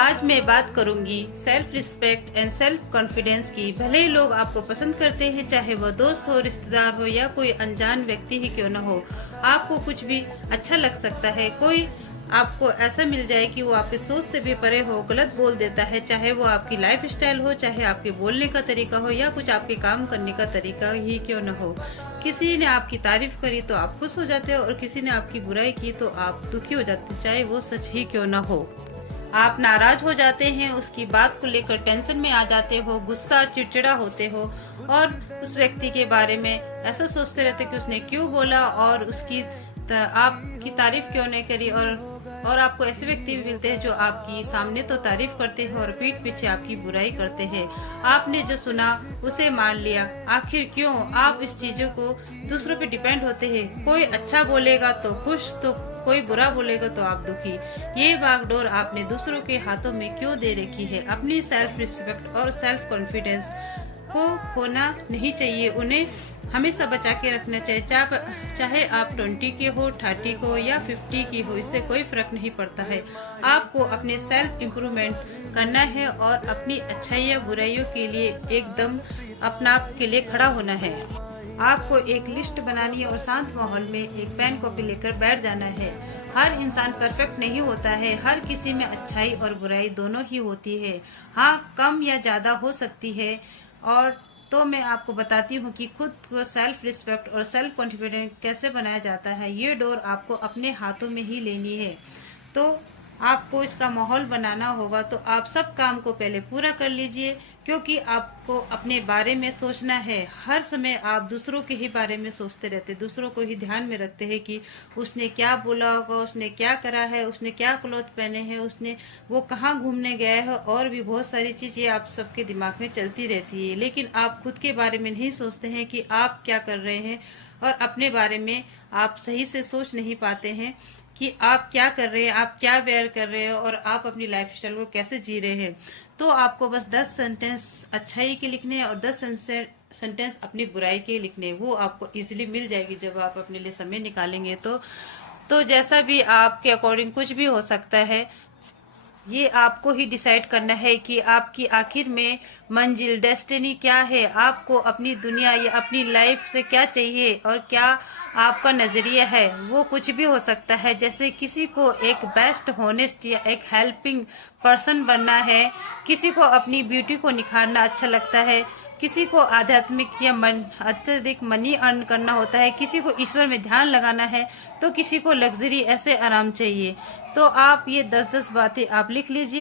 आज मैं बात करूंगी self respect and self confidence की। भले ही लोग आपको पसंद करते हैं, चाहे वो दोस्त हो, रिश्तेदार हो या कोई अनजान व्यक्ति ही क्यों न हो, आपको कुछ भी अच्छा लग सकता है। कोई आपको ऐसा मिल जाए कि वो आपकी सोच से भी परे हो, गलत बोल देता है, चाहे वो आपकी लाइफ स्टाइल हो, चाहे आपके बोलने का तरीका हो या कुछ आपके काम करने का तरीका ही क्यों न हो। किसी ने आपकी तारीफ करी तो आप खुश हो जाते हो और किसी ने आपकी बुराई की तो आप दुखी हो जाते, चाहे वो सच ही क्यों न हो। आप नाराज हो जाते हैं, उसकी बात को लेकर टेंशन में आ जाते हो, गुस्सा चिड़चिड़ा होते हो और उस व्यक्ति के बारे में ऐसा सोचते रहते कि उसने क्यों बोला और उसकी आपकी तारीफ क्यों नहीं करी। और आपको ऐसे व्यक्ति भी मिलते हैं जो आपकी सामने तो तारीफ करते हैं और पीठ पीछे आपकी बुराई करते हैं। आपने जो सुना उसे मान लिया, आखिर क्यों आप इस चीजों को दूसरों पे डिपेंड होते हैं। कोई अच्छा बोलेगा तो खुश, तो कोई बुरा बोलेगा तो आप दुखी। ये बागडोर आपने दूसरों के हाथों में क्यों दे रखी है। अपनी सेल्फ रिस्पेक्ट और सेल्फ कॉन्फिडेंस को खोना नहीं चाहिए, उन्हें हमेशा बचा के रखना चाहिए। चाहे आप 20 के हो, 30 को या 50 की हो, इससे कोई फर्क नहीं पड़ता है। आपको अपने सेल्फ इम्प्रूवमेंट करना है और अपनी अच्छाइयों बुराइयों के लिए एकदम अपना आप के लिए खड़ा होना है। आपको एक लिस्ट बनानी है और शांत माहौल में एक पेन कॉपी लेकर बैठ जाना है। हर इंसान परफेक्ट नहीं होता है, हर किसी में अच्छाई और बुराई दोनों ही होती है। हाँ, कम या ज्यादा हो सकती है। और तो मैं आपको बताती हूँ कि खुद को सेल्फ रिस्पेक्ट और सेल्फ कॉन्फिडेंस कैसे बनाया जाता है। ये डोर आपको अपने हाथों में ही लेनी है। तो आपको इसका माहौल बनाना होगा, तो आप सब काम को पहले पूरा कर लीजिए, क्योंकि आपको अपने बारे में सोचना है। हर समय आप दूसरों के ही बारे में सोचते रहते, दूसरों को ही ध्यान में रखते हैं कि उसने क्या बोला होगा, उसने क्या करा है, उसने क्या क्लॉथ पहने हैं, उसने वो कहाँ घूमने गया है, और भी बहुत सारी चीजें आप सबके दिमाग में चलती रहती है। लेकिन आप खुद के बारे में नहीं सोचते हैं कि आप क्या कर रहे हैं, और अपने बारे में आप सही से सोच नहीं पाते हैं कि आप क्या कर रहे हैं, आप क्या वेयर कर रहे हो और आप अपनी लाइफ स्टाइल को कैसे जी रहे हैं। तो आपको बस 10 सेंटेंस अच्छाई के लिखने हैं और 10 सेंटेंस अपनी बुराई के लिखने हैं। वो आपको इजीली मिल जाएगी जब आप अपने लिए समय निकालेंगे। तो जैसा भी आपके अकॉर्डिंग कुछ भी हो सकता है, ये आपको ही डिसाइड करना है कि आपकी आखिर में मंजिल डेस्टिनी क्या है। आपको अपनी दुनिया या अपनी लाइफ से क्या चाहिए और क्या आपका नजरिया है। वो कुछ भी हो सकता है, जैसे किसी को एक बेस्ट होनेस्ट या एक हेल्पिंग पर्सन बनना है, किसी को अपनी ब्यूटी को निखारना अच्छा लगता है, किसी को आध्यात्मिक या अत्यधिक मनी अर्न करना होता है, किसी को ईश्वर में ध्यान लगाना है, तो किसी को लग्जरी ऐसे आराम चाहिए। तो आप ये 10-10 बातें आप लिख लीजिए।